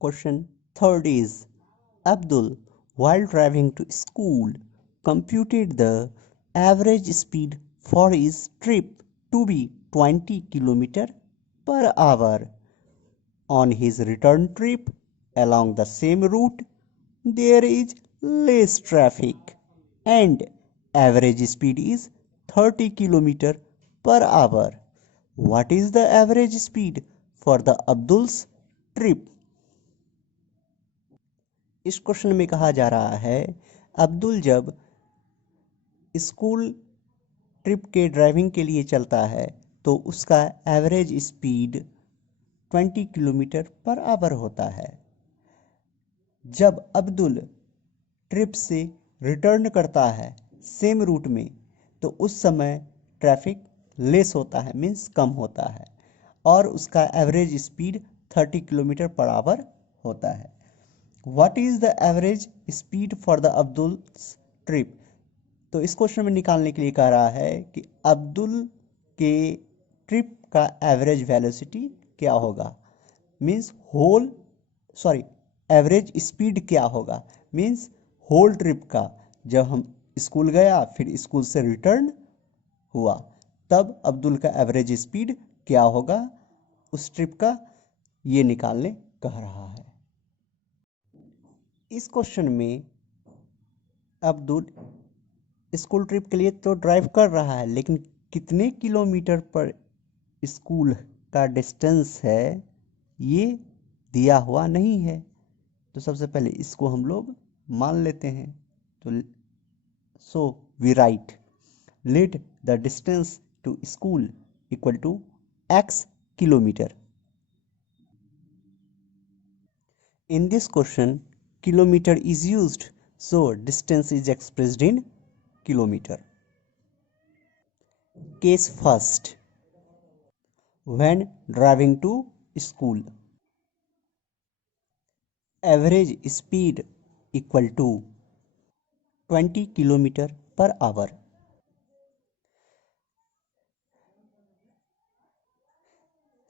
Question third is Abdul, while driving to school, computed the average speed for his trip to be 20 km per hour. On his return trip along the same route, there is less traffic and average speed is 30 km per hour. What is the average speed for the Abdul's trip? इस question में कहा जा रहा है अब्दुल जब school trip के driving के लिए चलता है तो उसका average speed 20 kilometre per hour होता है। जब अब्दुल ट्रिप से रिटर्न करता है सेम रूट में तो उस समय ट्रैफिक लेस होता है, मीन्स कम होता है और उसका average speed 30 kilometre per hour होता है। What is the average speed for the Abdul's trip? तो इस क्वेश्चन में निकालने के लिए कह रहा है कि अब्दुल के ट्रिप का एवरेज वेलोसिटी क्या होगा, मीन्स एवरेज स्पीड क्या होगा, मीन्स होल ट्रिप का। जब हम स्कूल गया फिर स्कूल से रिटर्न हुआ तब अब्दुल का एवरेज स्पीड क्या होगा उस ट्रिप का, ये निकालने कह रहा है। इस क्वेश्चन में अब्दुल स्कूल ट्रिप के लिए तो ड्राइव कर रहा है लेकिन कितने किलोमीटर पर स्कूल का डिस्टेंस है ये दिया हुआ नहीं है। तो सबसे पहले इसको हम लोग मान लेते हैं। तो so we write let the distance to school equal to x kilometre. In this question, kilometer is used, so distance is expressed in kilometer. Case first. When driving to school, average speed equal to 20 kilometer per hour.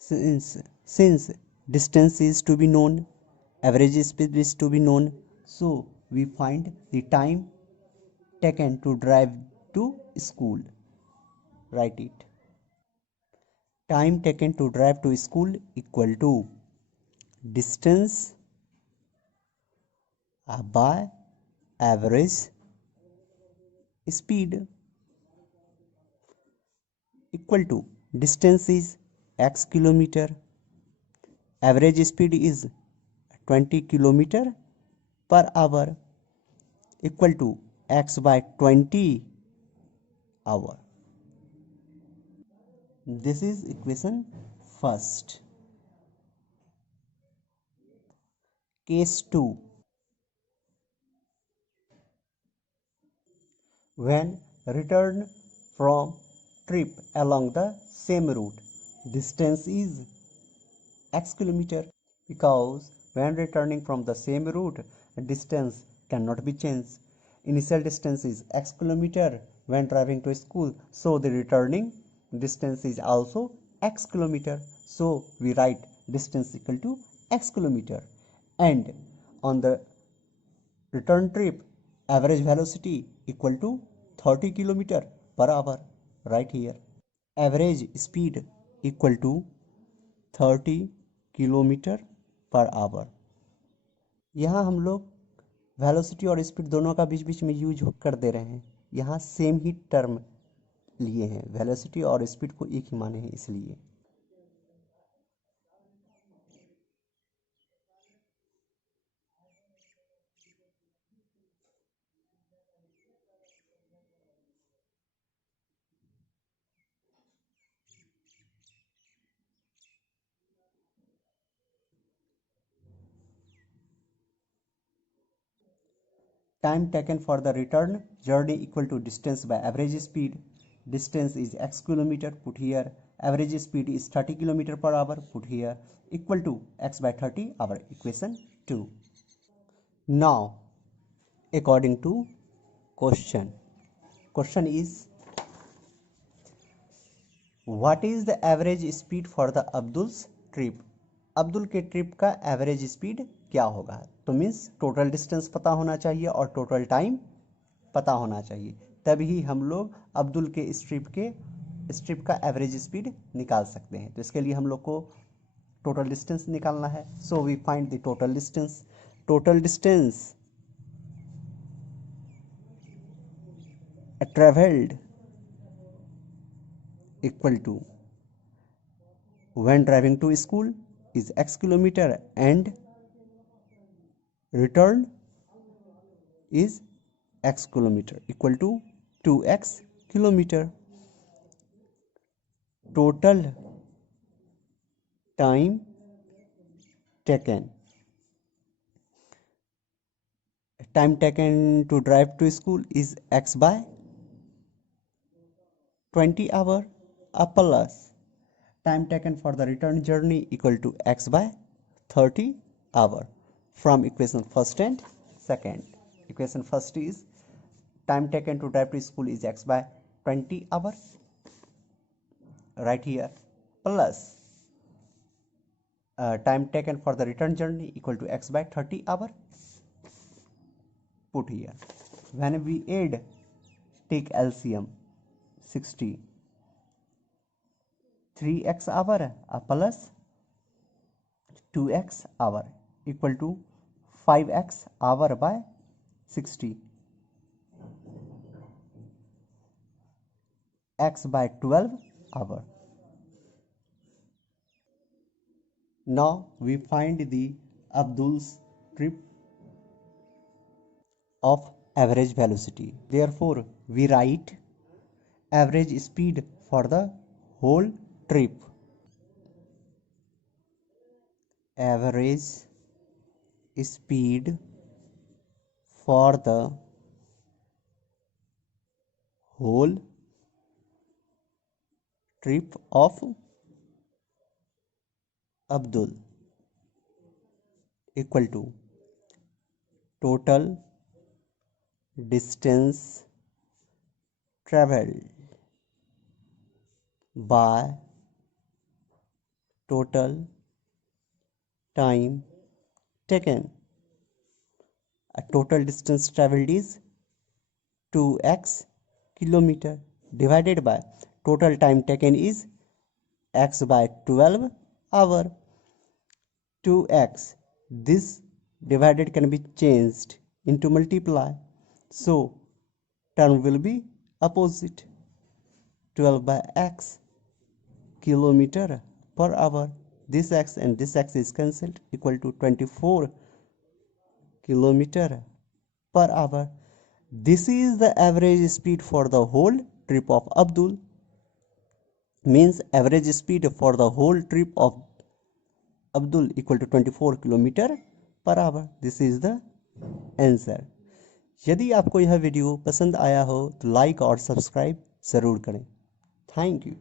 Since distance is to be known, average speed is to be known, so we find the time taken to drive to school. Write it. Time taken to drive to school equal to distance by average speed equal to distance is x kilometer, average speed is 20 kilometer per hour equal to x by 20 hour. This is equation first. Case 2. When return from trip along the same route, distance is x kilometer, because when returning from the same route, distance cannot be changed. Initial distance is x kilometer when driving to school, so the returning distance is also x kilometer. So we write distance equal to x kilometer, and on the return trip average velocity equal to 30 kilometer per hour. Right here average speed equal to 30 kilometre per our. यहाँ हम लोग velocity और speed दोनों का बीच बीच में use कर दे रहे हैं, यहाँ सेम ही टर्म लिए हैं, वेलोसिटी और स्पीड को एक ही माने हैं इसलिए। Time taken for the return journey equal to distance by average speed. Distance is x kilometer, put here. Average speed is 30 kilometer per hour, put here, equal to x by 30, our equation 2. Now according to question is what is the average speed for the Abdul's trip? Abdul के trip का average speed क्या होगा। तो means total distance पता होना चाहिए और total time पता होना चाहिए, तभी हम लोग अब्दुल के स्ट्रिप का एवरेज स्पीड निकाल सकते हैं। तो इसके लिए हम लोग को टोटल डिस्टेंस निकालना है। So we find the total distance. Total distance traveled equal to when driving to school is x kilometer and return is x kilometer equal to 2x kilometer. Total time taken to drive to school is x by 20 hour plus time taken for the return journey equal to x by 30 hour. From equation first and second, equation first is time taken to drive to school is x by 20 hour, right here, plus time taken for the return journey equal to x by 30 hour, put here. When we add, take LCM, 60, 3x hour plus 2x hour equal to 5x hour by 60, x by 12 hour. Now we find the Abdul's trip of average velocity. Therefore, we write average speed for the whole trip. Average speed for the whole trip of Abdul equal to total distance traveled by total time taken. A total distance traveled is 2x kilometer divided by total time taken is x by 12 hour. 2x, this divided can be changed into multiply, so term will be opposite. 12 by x kilometer per hour, this x and this x is cancelled, equal to 24 kilometer per hour. This is the average speed for the whole trip of Abdul. Means average speed for the whole trip of Abdul equal to 24 kilometre per our. This is the answer. यदि आपको यह video पसंद आया हो तो like और subscribe ज़रूर करें. Thank you.